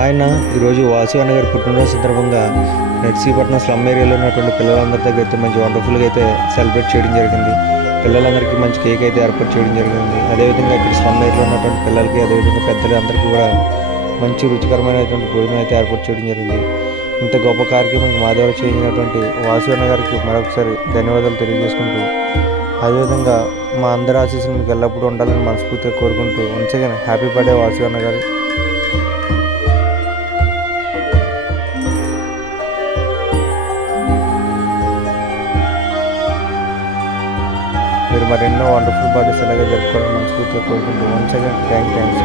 ఆయన ఈరోజు వాసు అన్న గారి పుట్టినరోజు సందర్భంగా నర్సీపట్నం స్లమ్ ఏరియాలో ఉన్నటువంటి పిల్లలందరి దగ్గర అయితే మంచి వండర్ఫుల్గా అయితే సెలబ్రేట్ చేయడం జరిగింది. పిల్లలందరికీ మంచి కేక్ అయితే ఏర్పాటు చేయడం జరిగింది. అదేవిధంగా ఇక్కడ స్లమ్ ఏరియాలో ఉన్నటువంటి పిల్లలకి అదేవిధంగా పెద్దలందరికీ కూడా మంచి రుచికరమైనటువంటి భోజనం అయితే ఏర్పాటు చేయడం జరిగింది. ఇంత గొప్ప కార్యక్రమం మా ద్వారా చేసినటువంటి వాసు అన్న గారికి మరొకసారి ధన్యవాదాలు తెలియజేసుకుంటూ, అదేవిధంగా మా అందరి ఆశీస్సులు మీకు ఎల్లప్పుడూ ఉండాలని మనస్ఫూర్తిగా కోరుకుంటూ ఉంచగానే హ్యాపీ బర్త్డే వాసు అన్న గారు. మీరు మరెన్నో వండర్ఫుల్ బర్త్డేస్ అలాగే జరుపుకోవడం మనస్ఫూర్తిగా కోరుకుంటూ ఉంచగానే థ్యాంక్స్.